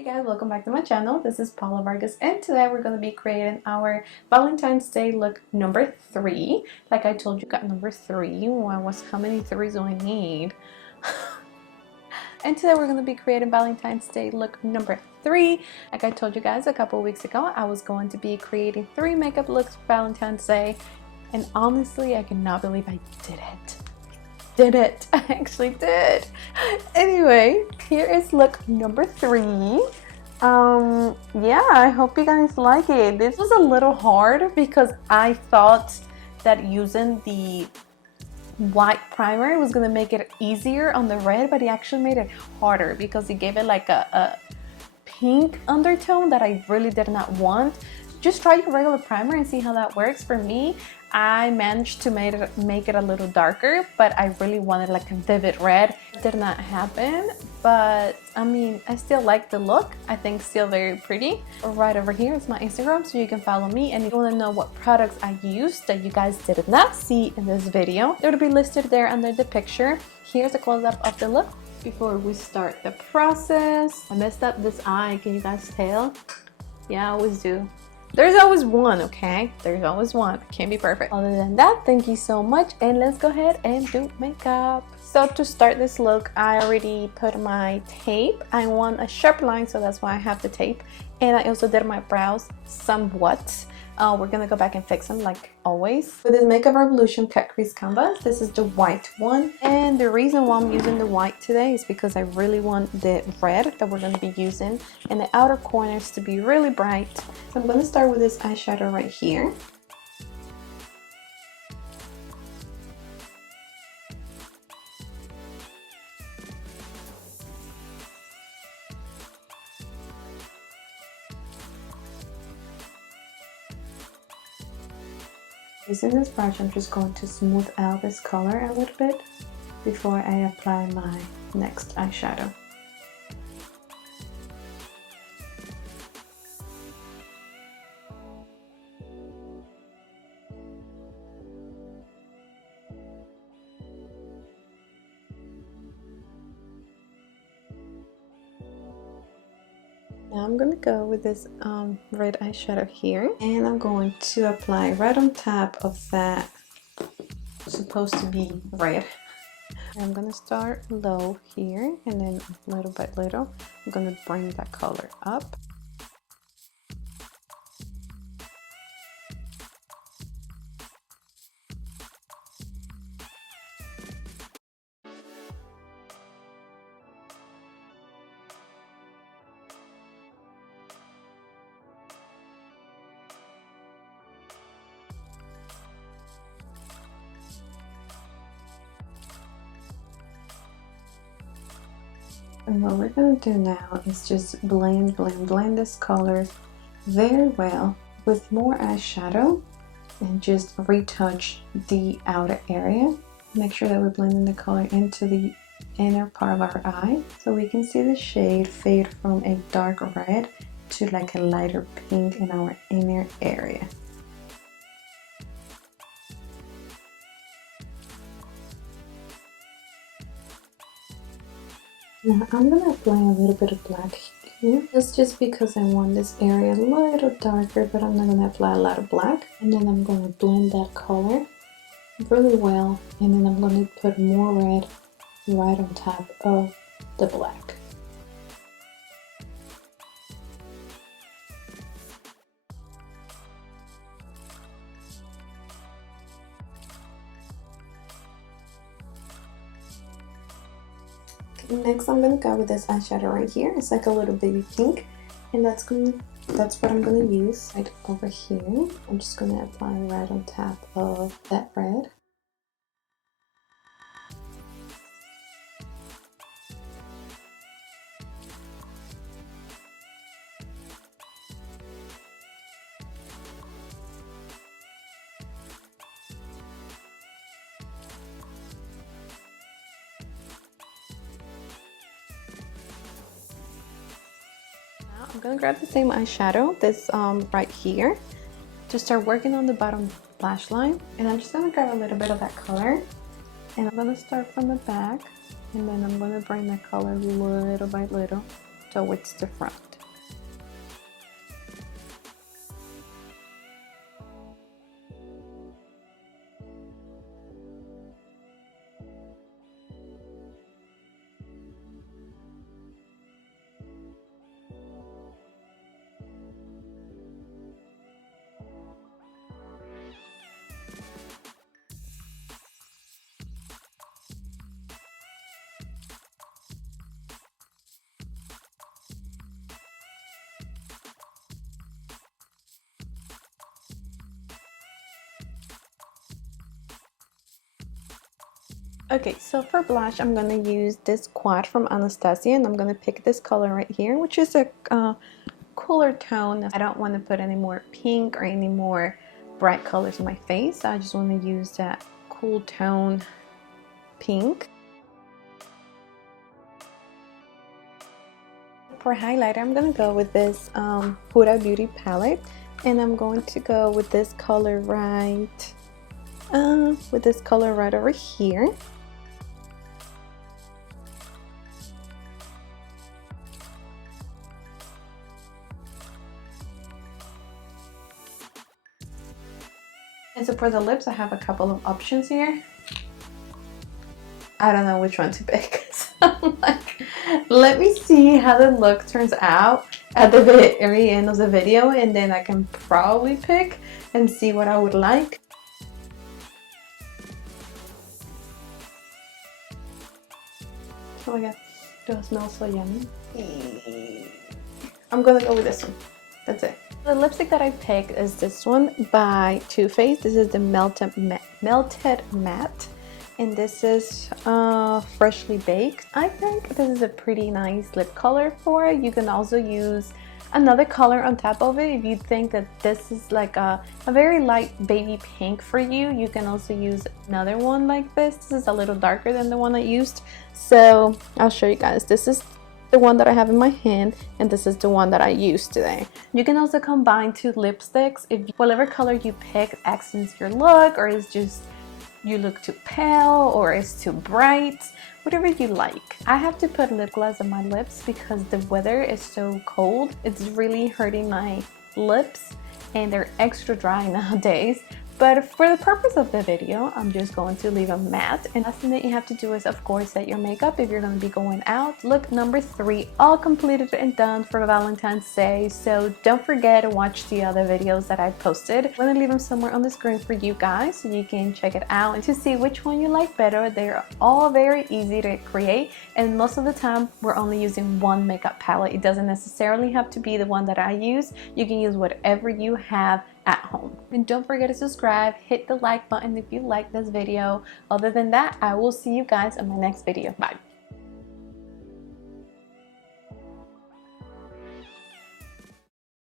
Hey guys, welcome back to my channel. This is Paula Vargas and today we're going to be creating our Valentine's Day look number 3. Like I told you, got number 3. How many 3s do I need? And today we're going to be creating Valentine's Day look number 3. Like I told you guys a couple weeks ago, I was going to be creating 3 makeup looks for Valentine's Day. And honestly, I cannot believe I did it. I actually did. Anyway, here is look number 3. Yeah, I hope you guys like it. This was a little hard because I thought that using the white primer was gonna make it easier on the red, but it actually made it harder because it gave it like a pink undertone that I really did not want. Just try your regular primer and see how that works. For me, I managed to make it a little darker, but I really wanted like a vivid red. It did not happen, but I mean, I still like the look. I think still very pretty. Right over here is my Instagram, so you can follow me. And if you want to know what products I used that you guys did not see in this video, it will be listed there under the picture. Here's a close-up of the look. Before we start the process, I messed up this eye. Can you guys tell? Yeah, I always do. There's always one, okay? There's always one. Can't be perfect. Other than that, thank you so much, and let's go ahead and do makeup. So to start this look, I already put my tape. I want a sharp line, so that's why I have the tape. And I also did my brows somewhat. We're gonna go back and fix them like always. With this Makeup Revolution Cut Crease Canvas, this is the white one. And the reason why I'm using the white today is because I really want the red that we're gonna be using and the outer corners to be really bright. So I'm gonna start with this eyeshadow right here. Using this brush, I'm just going to smooth out this color a little bit before I apply my next eyeshadow. Now I'm going to go with this red eyeshadow here, and I'm going to apply right on top of that supposed to be red. I'm going to start low here, and then little by little I'm going to bring that color up. And what we're going to do now is just blend this color very well with more eyeshadow and just retouch the outer area. Make sure that we're blending the color into the inner part of our eye so we can see the shade fade from a dark red to like a lighter pink in our inner area. Now I'm going to apply a little bit of black here. That's just because I want this area a little darker, but I'm not going to apply a lot of black. And then I'm going to blend that color really well, and then I'm going to put more red right on top of the black. Next, I'm gonna go with this eyeshadow right here. It's like a little baby pink, and that's what I'm gonna use right over here. I'm just gonna apply right on top of that red. I'm gonna grab the same eyeshadow, this right here, to start working on the bottom lash line. And I'm just gonna grab a little bit of that color, and I'm gonna start from the back, and then I'm gonna bring that color little by little towards the front. Okay, so for blush, I'm gonna use this quad from Anastasia, and I'm gonna pick this color right here, which is a cooler tone. I don't want to put any more pink or any more bright colors in my face. I just want to use that cool tone pink. For highlighter, I'm gonna go with this Huda Beauty palette, and I'm going to go with this color right over here. And so for the lips, I have a couple of options here. I don't know which one to pick. So I'm like, let me see how the look turns out at the very end of the video, and then I can probably pick and see what I would like. Oh my god, those smell so yummy. I'm gonna go with this one. That's it. The lipstick that I picked is this one by Too Faced. This is the Melted Matte. And this is Freshly Baked. I think this is a pretty nice lip color for it. You can also use another color on top of it. If you think that this is like a very light baby pink for you, you can also use another one like this. This is a little darker than the one I used. So I'll show you guys. This is the one that I have in my hand, and this is the one that I used today. You can also combine two lipsticks if whatever color you pick accents your look, or is just you look too pale or it's too bright, whatever you like. I have to put lip gloss on my lips because the weather is so cold. It's really hurting my lips and they're extra dry nowadays. But for the purpose of the video, I'm just going to leave them matte. And last thing that you have to do is, of course, set your makeup if you're going to be going out. Look number 3, all completed and done for Valentine's Day. So don't forget to watch the other videos that I posted. I'm going to leave them somewhere on the screen for you guys so you can check it out and to see which one you like better. They're all very easy to create, and most of the time we're only using one makeup palette. It doesn't necessarily have to be the one that I use. You can use whatever you have at home. And don't forget to subscribe, hit the like button if you like this video. Other than that, I will see you guys in my next video. Bye.